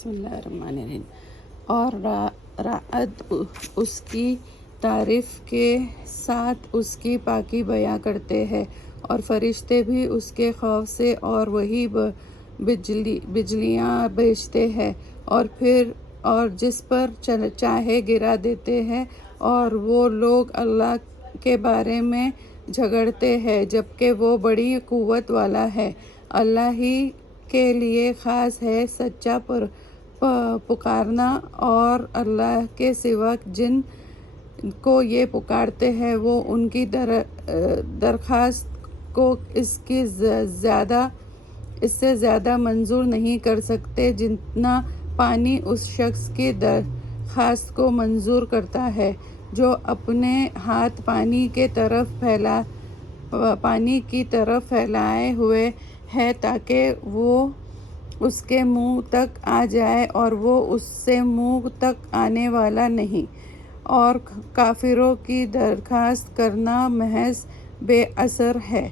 بسم اللہ الرحمن الرحیم۔ اور رعد اس کی تعریف کے ساتھ اس کی پاکی بیان کرتے ہیں، اور فرشتے بھی اس کے خوف سے اور وہی بجلیاں بھیجتے ہیں اور جس پر چاہے گرا دیتے ہیں، اور وہ لوگ اللہ کے بارے میں جھگڑتے ہیں جبکہ وہ بڑی قوت والا ہے۔ اللہ ہی کے لیے خاص ہے سچا پکارنا، اور اللہ کے سوا جن کو یہ پکارتے ہیں وہ ان کی درخواست کو اس سے زیادہ منظور نہیں کر سکتے جتنا پانی اس شخص کی درخواست کو منظور کرتا ہے جو اپنے ہاتھ پانی کی طرف پھیلائے ہوئے ہے تاکہ وہ اس کے منہ تک آ جائے، اور وہ اس سے منہ تک آنے والا نہیں، اور کافروں کی درخواست کرنا محض بے اثر ہے۔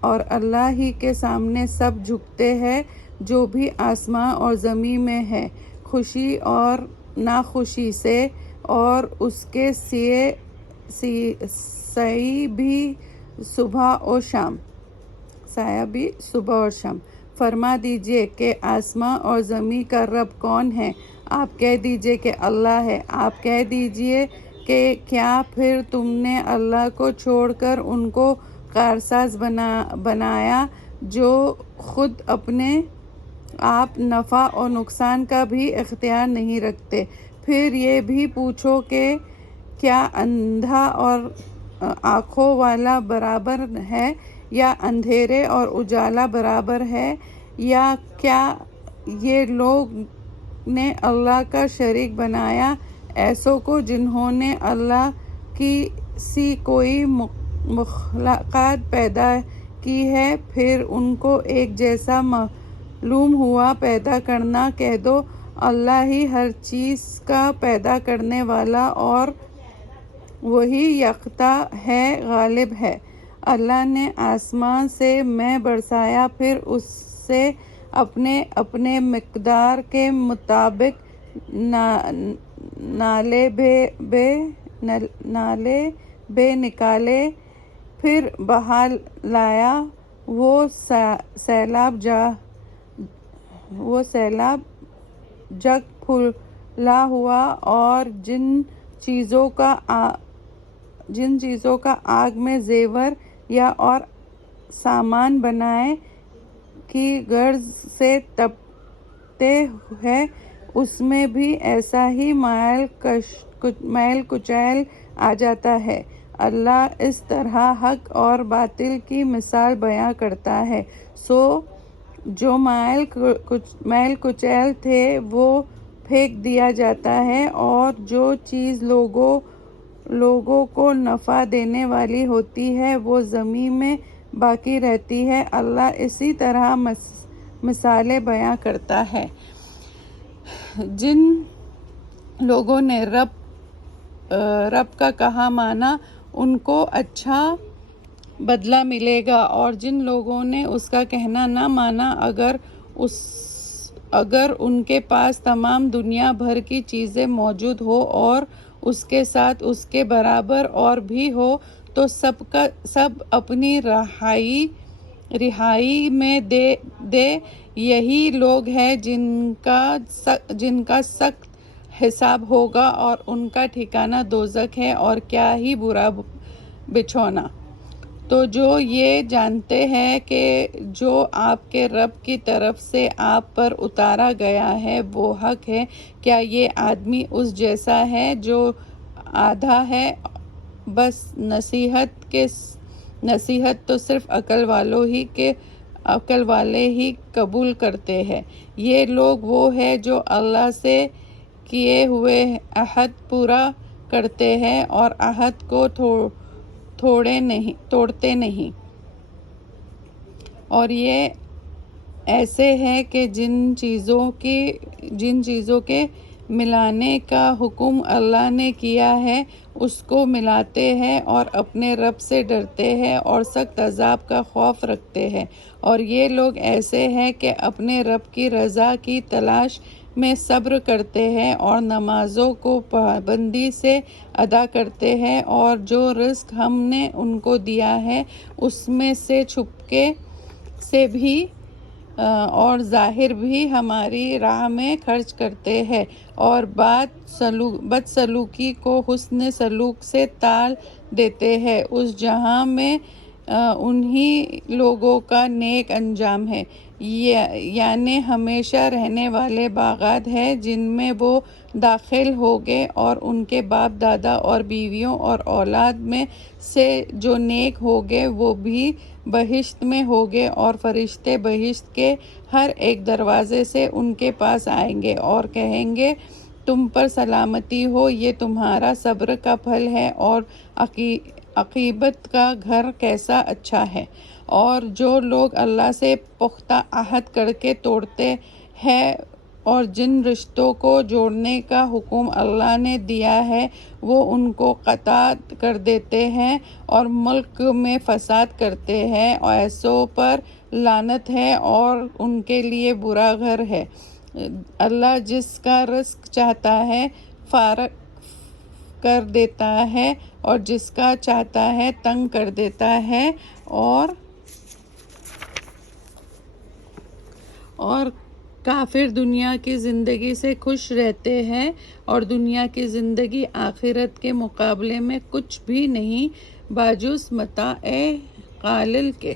اور اللہ ہی کے سامنے سب جھکتے ہیں جو بھی آسمان اور زمین میں ہے، خوشی اور ناخوشی سے، اور اس کے سایہ بھی صبح و شام۔ فرما دیجئے کہ آسمان اور زمین کا رب کون ہے؟ آپ کہہ دیجئے کہ اللہ ہے۔ آپ کہہ دیجئے کہ کیا پھر تم نے اللہ کو چھوڑ کر ان کو کارساز بنایا جو خود اپنے آپ نفع اور نقصان کا بھی اختیار نہیں رکھتے؟ پھر یہ بھی پوچھو کہ کیا اندھا اور آنکھوں والا برابر ہے، یا اندھیرے اور اجالا برابر ہے؟ یا کیا یہ لوگ نے اللہ کا شریک بنایا ایسوں کو جنہوں نے اللہ کی سی کوئی مخلوقات پیدا کی ہے؟ پھر ان کو ایک جیسا معلوم ہوا پیدا کرنا۔ کہہ دو اللہ ہی ہر چیز کا پیدا کرنے والا اور وہی یکتا ہے، غالب ہے۔ اللہ نے آسمان سے مے برسایا، پھر اس سے اپنے اپنے مقدار کے مطابق نالے بے نکالے، پھر بہا لایا۔ وہ سیلاب جگ پھولا ہوا، اور جن چیزوں کا آگ میں زیور یا اور سامان بنانے کی غرض سے تپتے ہیں، اس میں بھی ایسا ہی میل کچیل آ جاتا ہے۔ اللہ اس طرح حق اور باطل کی مثال بیان کرتا ہے۔ سو جو میل کچیل تھے وہ پھینک دیا جاتا ہے، اور جو چیز لوگوں کو نفع دینے والی ہوتی ہے وہ زمین میں باقی رہتی ہے۔ اللہ اسی طرح مثالیں بیان کرتا ہے۔ جن لوگوں نے رب کا کہا مانا ان کو اچھا بدلہ ملے گا، اور جن لوگوں نے اس کا کہنا نہ مانا، اگر ان کے پاس تمام دنیا بھر کی چیزیں موجود ہو اور اس کے ساتھ اس کے برابر اور بھی ہو تو سب اپنی رہائی میں دے۔ یہی لوگ ہیں جن کا سخت حساب ہوگا، اور ان کا ٹھکانہ دوزخ ہے، اور کیا ہی برا بچھونا۔ تو جو یہ جانتے ہیں کہ جو آپ کے رب کی طرف سے آپ پر اتارا گیا ہے وہ حق ہے، کیا یہ آدمی اس جیسا ہے جو آندھا ہے؟ بس نصیحت تو صرف عقل والے ہی قبول کرتے ہیں۔ یہ لوگ وہ ہیں جو اللہ سے کیے ہوئے عہد پورا کرتے ہیں اور عہد کو توڑتے نہیں، اور یہ ایسے ہیں کہ جن چیزوں کے ملانے کا حکم اللہ نے کیا ہے اس کو ملاتے ہیں، اور اپنے رب سے ڈرتے ہیں اور سخت عذاب کا خوف رکھتے ہیں۔ اور یہ لوگ ایسے ہیں کہ اپنے رب کی رضا کی تلاش میں صبر کرتے ہیں اور نمازوں کو پابندی سے ادا کرتے ہیں، اور جو رزق ہم نے ان کو دیا ہے اس میں سے چھپکے سے بھی اور ظاہر بھی ہماری راہ میں خرچ کرتے ہیں، اور بد سلوکی کو حسن سلوک سے ٹال دیتے ہیں، اس جہاں میں انہی لوگوں کا نیک انجام ہے، یعنی ہمیشہ رہنے والے باغات ہیں جن میں وہ داخل ہوگے، اور ان کے باپ دادا اور بیویوں اور اولاد میں سے جو نیک ہوگے وہ بھی بہشت میں ہوگے، اور فرشتے بہشت کے ہر ایک دروازے سے ان کے پاس آئیں گے اور کہیں گے تم پر سلامتی ہو، یہ تمہارا صبر کا پھل ہے اور عاقبت کا گھر کیسا اچھا ہے۔ اور جو لوگ اللہ سے پختہ عہد کر کے توڑتے ہیں اور جن رشتوں کو جوڑنے کا حکم اللہ نے دیا ہے وہ ان کو قطع کر دیتے ہیں اور ملک میں فساد کرتے ہیں، ایسوں پر لعنت ہے اور ان کے لیے برا گھر ہے۔ اللہ جس کا رزق چاہتا ہے فارغ کر دیتا ہے اور جس کا چاہتا ہے تنگ کر دیتا ہے، اور کافر دنیا کی زندگی سے خوش رہتے ہیں اور دنیا کی زندگی آخرت کے مقابلے میں کچھ بھی نہیں، باجوز متاع قلیل کے۔